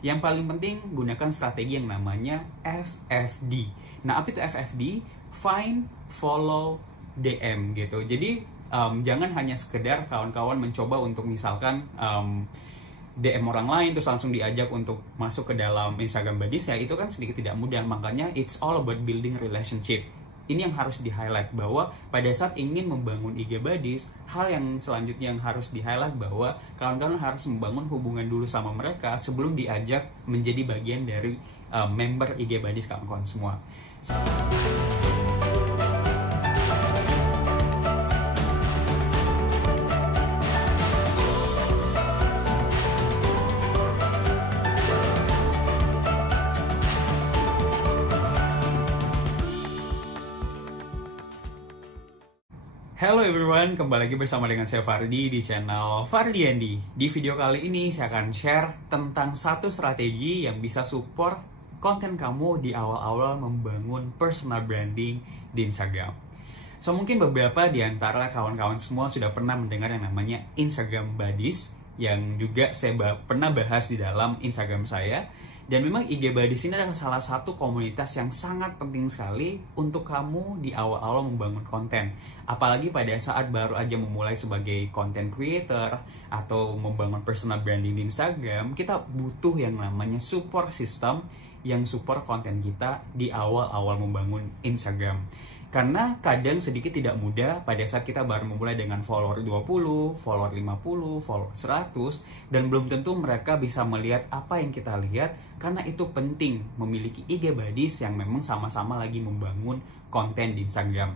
Yang paling penting, gunakan strategi yang namanya FFD. Nah, apa itu FFD? Find, Follow, DM gitu. Jadi, jangan hanya sekedar kawan-kawan mencoba untuk misalkan DM orang lain terus langsung diajak untuk masuk ke dalam Instagram Buddies, ya itu kan sedikit tidak mudah. Makanya it's all about building relationship. Ini yang harus di-highlight, bahwa pada saat ingin membangun IG Buddies, hal yang selanjutnya yang harus di-highlight bahwa kawan-kawan harus membangun hubungan dulu sama mereka sebelum diajak menjadi bagian dari member IG Buddies kawan-kawan semua. Hello everyone, kembali lagi bersama dengan saya Fardi di channel Fardi Andy. Di video kali ini saya akan share tentang satu strategi yang bisa support konten kamu di awal-awal membangun personal branding di Instagram. So mungkin beberapa di antara kawan-kawan semua sudah pernah mendengar yang namanya Instagram Buddies, yang juga saya pernah bahas di dalam Instagram saya. Dan memang IG Buddies ini adalah salah satu komunitas yang sangat penting sekali untuk kamu di awal-awal membangun konten. Apalagi pada saat baru aja memulai sebagai content creator atau membangun personal branding di Instagram, kita butuh yang namanya support system yang support konten kita di awal-awal membangun Instagram. Karena kadang sedikit tidak mudah pada saat kita baru memulai dengan follower 20, follower 50, follower 100, dan belum tentu mereka bisa melihat apa yang kita lihat. Karena itu penting memiliki IG Buddies yang memang sama-sama lagi membangun konten di Instagram.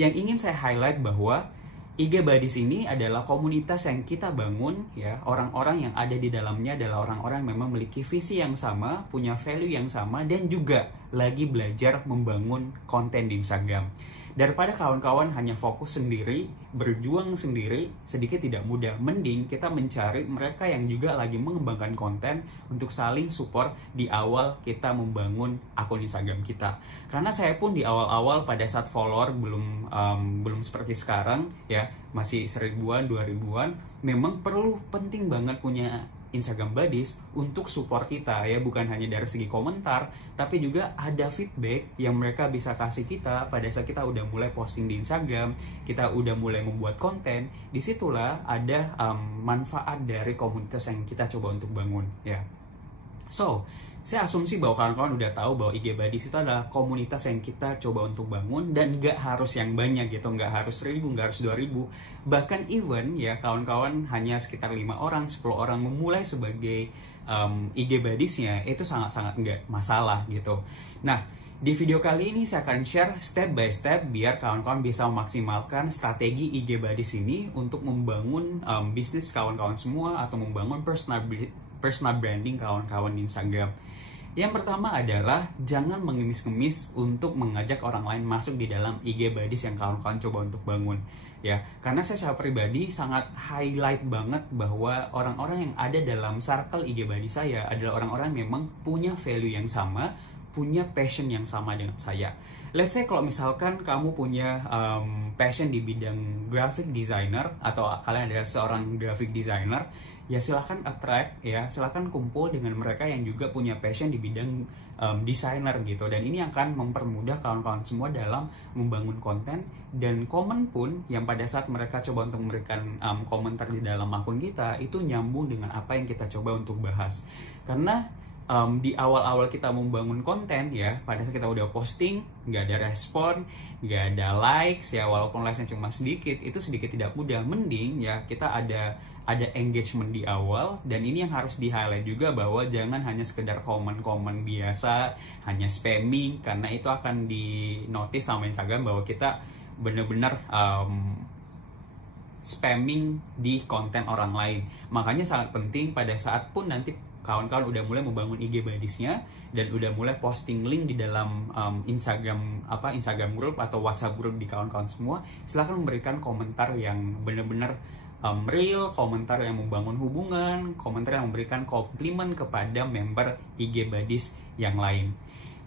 Yang ingin saya highlight bahwa IG Buddies ini adalah komunitas yang kita bangun, ya. Orang-orang yang ada di dalamnya adalah orang-orang yang memang memiliki visi yang sama, punya value yang sama, dan juga lagi belajar membangun konten di Instagram. Daripada kawan-kawan hanya fokus sendiri, berjuang sendiri, sedikit tidak mudah. Mending kita mencari mereka yang juga lagi mengembangkan konten untuk saling support di awal kita membangun akun Instagram kita. Karena saya pun di awal-awal pada saat follower belum seperti sekarang, ya, masih 1000-an, 2000-an, memang penting banget punya Instagram Buddies untuk support kita, ya, bukan hanya dari segi komentar, tapi juga ada feedback yang mereka bisa kasih kita pada saat kita udah mulai posting di Instagram, kita udah mulai membuat konten. Disitulah ada manfaat dari komunitas yang kita coba untuk bangun, ya. So, saya asumsi bahwa kawan-kawan udah tahu bahwa IG Buddies itu adalah komunitas yang kita coba untuk bangun, dan nggak harus yang banyak gitu, nggak harus 1000, nggak harus 2000, bahkan even ya kawan-kawan hanya sekitar 5 orang, 10 orang memulai sebagai IG Buddies-nya, itu sangat-sangat nggak masalah gitu. Nah, di video kali ini saya akan share step by step biar kawan-kawan bisa memaksimalkan strategi IG Buddies ini untuk membangun bisnis kawan-kawan semua atau membangun personal branding kawan-kawan di Instagram. Yang pertama adalah jangan mengemis-ngemis untuk mengajak orang lain masuk di dalam IG Buddies yang kawan-kawan coba untuk bangun, ya. Karena saya secara pribadi sangat highlight banget bahwa orang-orang yang ada dalam circle IG Buddies saya adalah orang-orang yang memang punya value yang sama, punya passion yang sama dengan saya. Let's say kalau misalkan kamu punya passion di bidang graphic designer atau kalian adalah seorang graphic designer, ya silahkan attract, ya silahkan kumpul dengan mereka yang juga punya passion di bidang desainer gitu. Dan ini akan mempermudah kawan-kawan semua dalam membangun konten. Dan komen pun yang pada saat mereka coba untuk memberikan komentar di dalam akun kita, itu nyambung dengan apa yang kita coba untuk bahas. Karena di awal-awal kita membangun konten, ya, pada saat kita udah posting nggak ada respon, nggak ada likes, ya, walaupun likesnya cuma sedikit, itu sedikit tidak mudah. Mending ya kita ada engagement di awal. Dan ini yang harus di highlight juga, bahwa jangan hanya sekedar komen-komen biasa, hanya spamming, karena itu akan di notice sama Instagram bahwa kita bener-bener spamming di konten orang lain. Makanya sangat penting pada saat pun nanti kawan-kawan udah mulai membangun IG Buddies-nya dan udah mulai posting link di dalam Instagram group atau WhatsApp group di kawan-kawan semua, silahkan memberikan komentar yang benar-benar real, komentar yang membangun hubungan, komentar yang memberikan komplimen kepada member IG Buddies yang lain.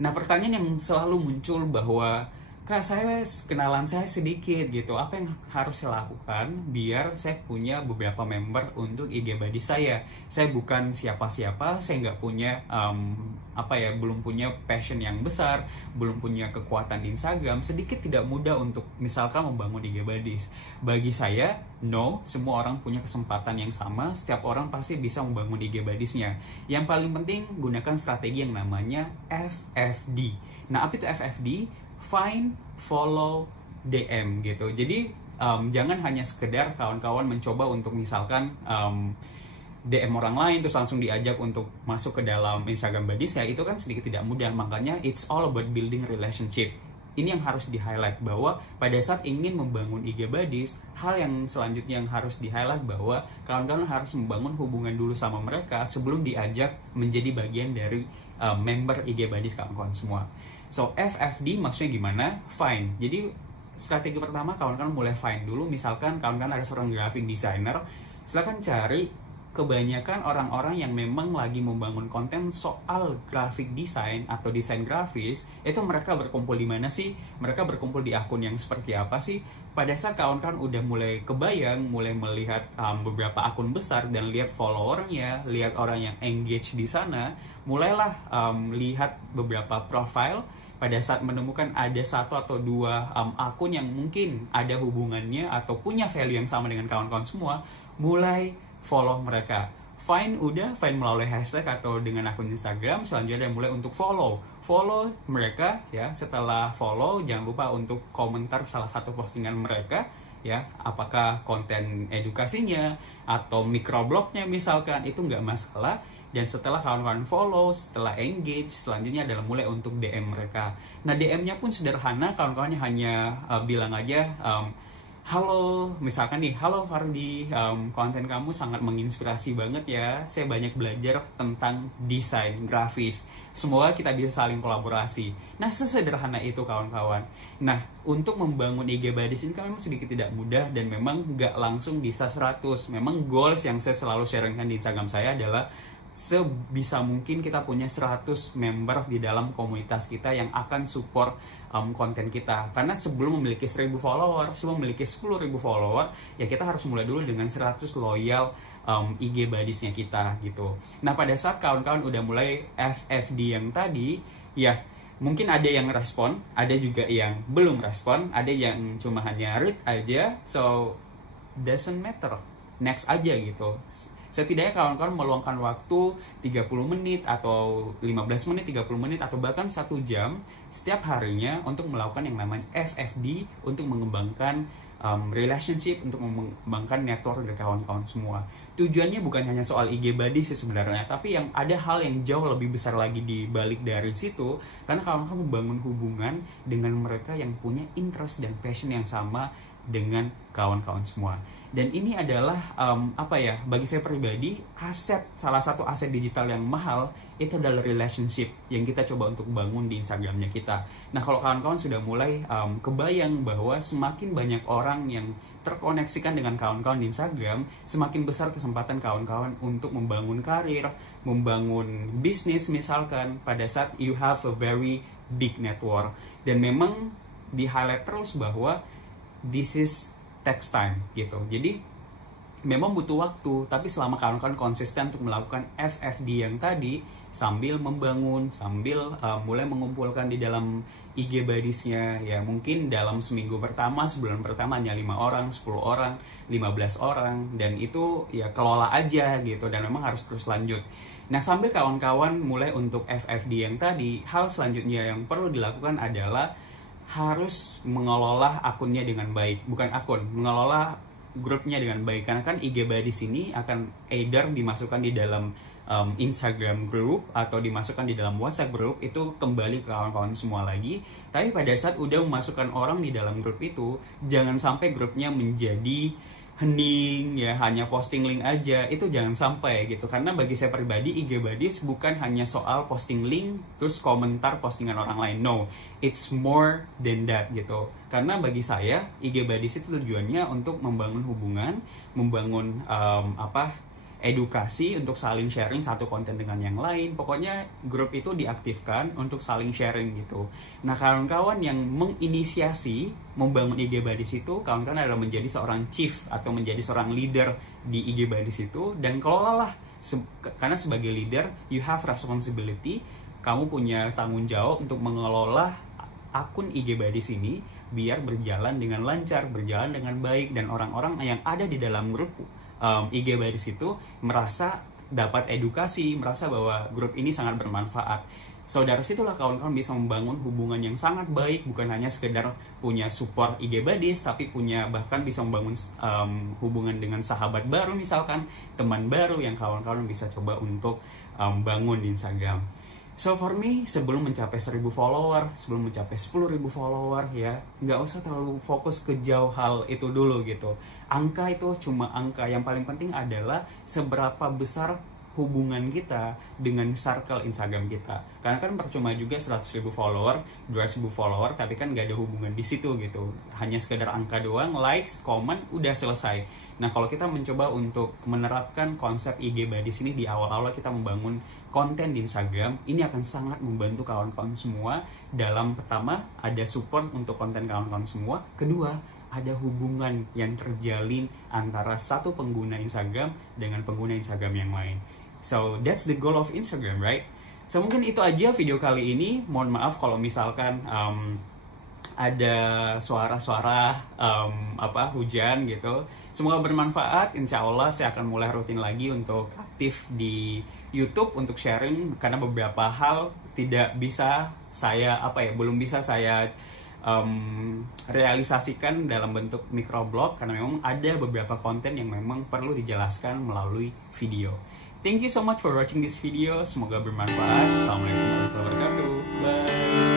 Nah, pertanyaan yang selalu muncul bahwa Kak, kenalan saya sedikit gitu. Apa yang harus saya lakukan biar saya punya beberapa member untuk IG body saya? Saya bukan siapa-siapa, saya nggak punya belum punya passion yang besar, belum punya kekuatan di Instagram. Sedikit tidak mudah untuk misalkan membangun IG bodies. Bagi saya, no, semua orang punya kesempatan yang sama. Setiap orang pasti bisa membangun IG bodies-nya. Yang paling penting gunakan strategi yang namanya FFD. Nah, apa itu FFD? Find, follow, DM gitu. Jadi jangan hanya sekedar kawan-kawan mencoba untuk misalkan DM orang lain terus langsung diajak untuk masuk ke dalam Instagram Buddies, ya itu kan sedikit tidak mudah. Makanya it's all about building relationship. Ini yang harus di-highlight, bahwa pada saat ingin membangun IG Buddies, hal yang selanjutnya yang harus di-highlight bahwa kawan-kawan harus membangun hubungan dulu sama mereka sebelum diajak menjadi bagian dari member IG Buddies kawan-kawan semua. So, FFD maksudnya gimana? Find. Jadi, strategi pertama kawan-kawan mulai find dulu. Misalkan kawan-kawan ada seorang graphic designer, silakan cari kebanyakan orang-orang yang memang lagi membangun konten soal graphic design atau desain grafis. Itu mereka berkumpul di mana sih? Mereka berkumpul di akun yang seperti apa sih? Pada saat kawan-kawan udah mulai kebayang, mulai melihat beberapa akun besar dan lihat followernya, lihat orang yang engage di sana, mulailah lihat beberapa profile. Pada saat menemukan ada satu atau dua akun yang mungkin ada hubungannya atau punya value yang sama dengan kawan-kawan semua, mulai follow mereka. Find melalui hashtag atau dengan akun Instagram. Selanjutnya mulai untuk follow mereka ya. Setelah follow, jangan lupa untuk komentar salah satu postingan mereka ya, apakah konten edukasinya atau microblognya misalkan, itu nggak masalah. Dan setelah kawan-kawan follow, setelah engage, selanjutnya adalah mulai untuk DM mereka. Nah, DM-nya pun sederhana, kawan-kawannya hanya bilang aja, halo, misalkan nih, halo Fardi, konten kamu sangat menginspirasi banget ya. Saya banyak belajar tentang desain grafis. Semoga kita bisa saling kolaborasi. Nah, sesederhana itu kawan-kawan. Nah, untuk membangun IG Buddies ini kan memang sedikit tidak mudah dan memang nggak langsung bisa 100. Memang goals yang saya selalu sharingkan di Instagram saya adalah sebisa mungkin kita punya 100 member di dalam komunitas kita yang akan support konten kita. Karena sebelum memiliki 1000 follower, sebelum memiliki 10.000 follower, ya kita harus mulai dulu dengan 100 loyal IG Buddies-nya kita gitu. Nah, pada saat kawan-kawan udah mulai FFD yang tadi, ya mungkin ada yang respon, ada juga yang belum respon, ada yang cuma hanya read aja, so doesn't matter, next aja gitu. Setidaknya kawan-kawan meluangkan waktu 30 menit atau 15 menit, 30 menit atau bahkan 1 jam setiap harinya untuk melakukan yang namanya FFD, untuk mengembangkan relationship, untuk mengembangkan network dari kawan-kawan semua. Tujuannya bukan hanya soal IG Buddies sih sebenarnya, tapi yang ada hal yang jauh lebih besar lagi di balik dari situ, karena kawan-kawan membangun hubungan dengan mereka yang punya interest dan passion yang sama dengan kawan-kawan semua. Dan ini adalah bagi saya pribadi, salah satu aset digital yang mahal itu adalah relationship yang kita coba untuk bangun di Instagramnya kita. Nah, kalau kawan-kawan sudah mulai kebayang bahwa semakin banyak orang yang terkoneksikan dengan kawan-kawan di Instagram, semakin besar kesempatan kawan-kawan untuk membangun karir, membangun bisnis misalkan, pada saat you have a very big network. Dan memang di highlight terus bahwa this is takes time gitu. Jadi memang butuh waktu, tapi selama kawan-kawan konsisten untuk melakukan FFD yang tadi, sambil membangun, sambil mulai mengumpulkan di dalam IG Buddies-nya, ya mungkin dalam seminggu pertama, sebulan pertama hanya 5 orang, 10 orang, 15 orang, dan itu ya kelola aja gitu, dan memang harus terus lanjut. Nah, sambil kawan-kawan mulai untuk FFD yang tadi, hal selanjutnya yang perlu dilakukan adalah harus mengelola akunnya dengan baik. Bukan akun, mengelola grupnya dengan baik. Karena kan IG Buddies ini akan either dimasukkan di dalam Instagram group atau dimasukkan di dalam WhatsApp group, itu kembali ke kawan-kawan semua lagi. Tapi pada saat udah memasukkan orang di dalam grup itu, jangan sampai grupnya menjadi hening ya, hanya posting link aja, itu jangan sampai gitu. Karena bagi saya pribadi, IG Buddies bukan hanya soal posting link terus komentar postingan orang lain, no, it's more than that gitu. Karena bagi saya IG Buddies itu tujuannya untuk membangun hubungan, membangun edukasi untuk saling sharing satu konten dengan yang lain. Pokoknya grup itu diaktifkan untuk saling sharing gitu. Nah, kawan-kawan yang menginisiasi membangun IG Buddies itu, kawan-kawan adalah menjadi seorang chief atau menjadi seorang leader di IG Buddies itu, dan kelolalah. Karena sebagai leader, you have responsibility, kamu punya tanggung jawab untuk mengelola akun IG Buddies ini biar berjalan dengan lancar, berjalan dengan baik, dan orang-orang yang ada di dalam grup IG Buddies itu merasa dapat edukasi, merasa bahwa grup ini sangat bermanfaat. So dari situlah kawan-kawan bisa membangun hubungan yang sangat baik, bukan hanya sekedar punya support IG Buddies, tapi bahkan bisa membangun hubungan dengan sahabat baru, misalkan teman baru yang kawan-kawan bisa coba untuk bangun di Instagram. So for me, sebelum mencapai 1000 follower, sebelum mencapai 10.000 follower ya, nggak usah terlalu fokus ke jauh hal itu dulu gitu. Angka itu cuma angka, yang paling penting adalah seberapa besar hubungan kita dengan circle Instagram kita. Karena kan percuma juga 100.000 follower, 200.000 follower, tapi kan nggak ada hubungan di situ gitu. Hanya sekedar angka doang, likes, komen, udah selesai. Nah, kalau kita mencoba untuk menerapkan konsep IG Buddies ini di awal-awal kita membangun konten di Instagram, ini akan sangat membantu kawan-kawan semua. Dalam pertama, ada support untuk konten kawan-kawan semua. Kedua, ada hubungan yang terjalin antara satu pengguna Instagram dengan pengguna Instagram yang lain. So, that's the goal of Instagram, right? So, mungkin itu aja video kali ini. Mohon maaf kalau misalkan ada suara-suara hujan gitu. Semoga bermanfaat. Insya Allah saya akan mulai rutin lagi untuk aktif di YouTube untuk sharing, karena beberapa hal tidak bisa saya belum bisa saya realisasikan dalam bentuk microblog, karena memang ada beberapa konten yang memang perlu dijelaskan melalui video. Thank you so much for watching this video. Semoga bermanfaat. Assalamualaikum warahmatullahi wabarakatuh. Bye.